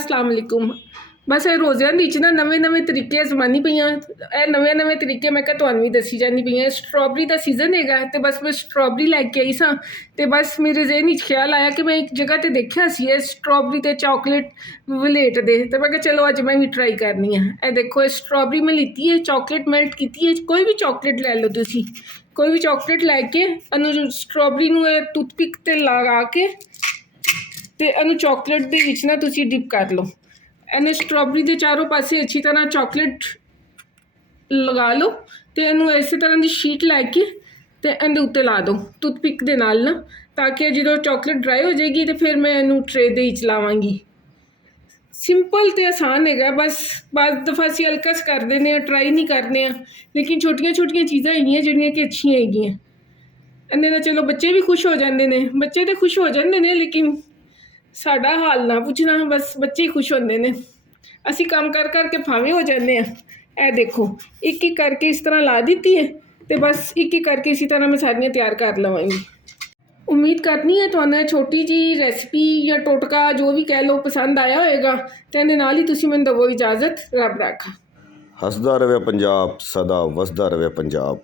अस्सलाम वालेकुम। बस ਇਹ ਰੋਜ਼ਿਆਂ ਦੇ ਵਿੱਚ ਨਾ ਨਵੇਂ ਤਰੀਕੇ ਅਜ਼ਮਾਨੀ ਪਈਆਂ। ਇਹ ਨਵੇਂ ਤਰੀਕੇ ਮੈਂ ਕਿਹਾ ਤੁਹਾਨੂੰ ਵੀ ਦੱਸੀ ਜਾਂਦੀ ਪਈਆਂ। ਸਟ੍ਰਾਬੇਰੀ ਦਾ ਸੀਜ਼ਨ ਹੈਗਾ ਤੇ ਬਸ ਮੈਂ ਸਟ੍ਰਾਬੇਰੀ ਲੈ ਕੇ ਆਈ ਸਾਂ ਤੇ ਬਸ ਮੇਰੇ ਜ਼ਿਹਨ ਵਿੱਚ ਖਿਆਲ ਆਇਆ ਕਿ ਮੈਂ ਇੱਕ ਜਗ੍ਹਾ ਤੇ ਦੇਖਿਆ ਸੀ ਇਹ ਸਟ੍ਰਾਬੇਰੀ ਤੇ ਚਾਕਲੇਟ ਵਲੇਟ ਦੇ, ਤੇ ਮੈਂ ਕਿਹਾ ਚਲੋ ਅੱਜ ਮੈਂ ਵੀ ਟਰਾਈ ਕਰਨੀ ਆ। ਇਹ ਦੇਖੋ, ਇਹ ਸਟ੍ਰਾਬੇਰੀ ਮੈਂ ਲਿੱਤੀ ਹੈ, ਚਾਕਲੇਟ ਮੈਲਟ ਕੀਤੀ ਹੈ। ਕੋਈ ਵੀ ਚਾਕਲੇਟ ਲੈ ਲਓ ਤੁਸੀਂ, ਕੋਈ ਵੀ ਚਾਕਲੇਟ ਲੈ ਕੇ ਇਹਨੂੰ ਸਟ੍ਰਾਬੇਰੀ ਨੂੰ ਇਹ ਟੂਥਪਿਕ ਤੇ ਲਗਾ ਕੇ ਤੇ ਇਹਨੂੰ ਚਾਕਲੇਟ ਦੇ ਵਿੱਚ ਨਾ ਤੁਸੀਂ ਡਿਪ ਕਰ ਲਓ। ਇਹਨੇ ਸਟ੍ਰਾਬੇਰੀ ਦੇ ਚਾਰੋਂ ਪਾਸੇ ਅੱਛੀ ਤਰ੍ਹਾਂ ਚਾਕਲੇਟ ਲਗਾ ਲਓ ਤੇ ਇਹਨੂੰ ਇਸੇ ਤਰ੍ਹਾਂ ਦੀ ਸ਼ੀਟ ਲੈ ਕੇ ਤੇ ਇਹਦੇ ਉੱਤੇ ਲਾ ਦਿਓ ਟੂਥਪਿਕ ਦੇ ਨਾਲ ਨਾ, ਤਾਂ ਕਿ ਜਦੋਂ ਚਾਕਲੇਟ ਡਰਾਈ ਹੋ ਜਾਏਗੀ ਤੇ ਫਿਰ ਮੈਂ ਇਹਨੂੰ ਟਰੇ ਦੇ ਵਿੱਚ ਲਾਵਾਂਗੀ। ਸਿੰਪਲ ਤੇ ਆਸਾਨ ਹੈਗਾ, ਬਸ ਬਾਅਦ ਦਫਾ ਅਸੀਂ ਹਲਕਸ ਕਰ ਦਿੰਦੇ ਹਾਂ, ਟਰਾਈ ਨਹੀਂ ਕਰਦੇ ਹਾਂ, ਲੇਕਿਨ ਛੋਟੀਆਂ ਚੀਜ਼ਾਂ ਹੈਗੀਆਂ ਜਿਹੜੀਆਂ ਕਿ ਅੱਛੀਆਂ ਹੈਗੀਆਂ। ਇਹਨੇ ਤਾਂ ਚਲੋ ਬੱਚੇ ਵੀ ਖੁਸ਼ ਹੋ ਜਾਂਦੇ ਨੇ, ਬੱਚੇ ਤਾਂ ਖੁਸ਼ ਹੋ ਜਾਂਦੇ ਨੇ, ਲੇਕਿਨ ਸਾਡਾ ਹਾਲ ਨਾ ਪੁੱਛਣਾ, ਬਸ ਬੱਚੇ ਹੀ ਖੁਸ਼ ਹੁੰਦੇ ਨੇ। ਅਸੀਂ ਕੰਮ ਕਰਕੇ ਫਾਵੇਂ ਹੋ ਜਾਂਦੇ ਹਾਂ। ਇਹ ਦੇਖੋ, ਇੱਕ ਕਰਕੇ ਇਸ ਤਰ੍ਹਾਂ ਲਾ ਦਿੱਤੀ ਹੈ ਤੇ ਬਸ ਇੱਕ ਕਰਕੇ ਇਸੇ ਤਰ੍ਹਾਂ ਮੈਂ ਸਾਰੀਆਂ ਤਿਆਰ ਕਰ ਲਵਾਂਗੀ। ਉਮੀਦ ਕਰਨੀ ਹੈ ਤੁਹਾਨੂੰ ਇਹ ਛੋਟੀ ਜਿਹੀ ਰੈਸਪੀ ਜਾਂ ਟੋਟਕਾ ਜੋ ਵੀ ਕਹਿ ਲਓ ਪਸੰਦ ਆਇਆ ਹੋਏਗਾ, ਤੇ ਇਹਦੇ ਨਾਲ ਹੀ ਤੁਸੀਂ ਮੈਨੂੰ ਦੇਵੋ ਇਜਾਜ਼ਤ। ਰੱਬ ਰਾਖਾ। ਹੱਸਦਾ ਰਵੇ ਪੰਜਾਬ, ਸਦਾ ਵਸਦਾ ਰਵੇ ਪੰਜਾਬ।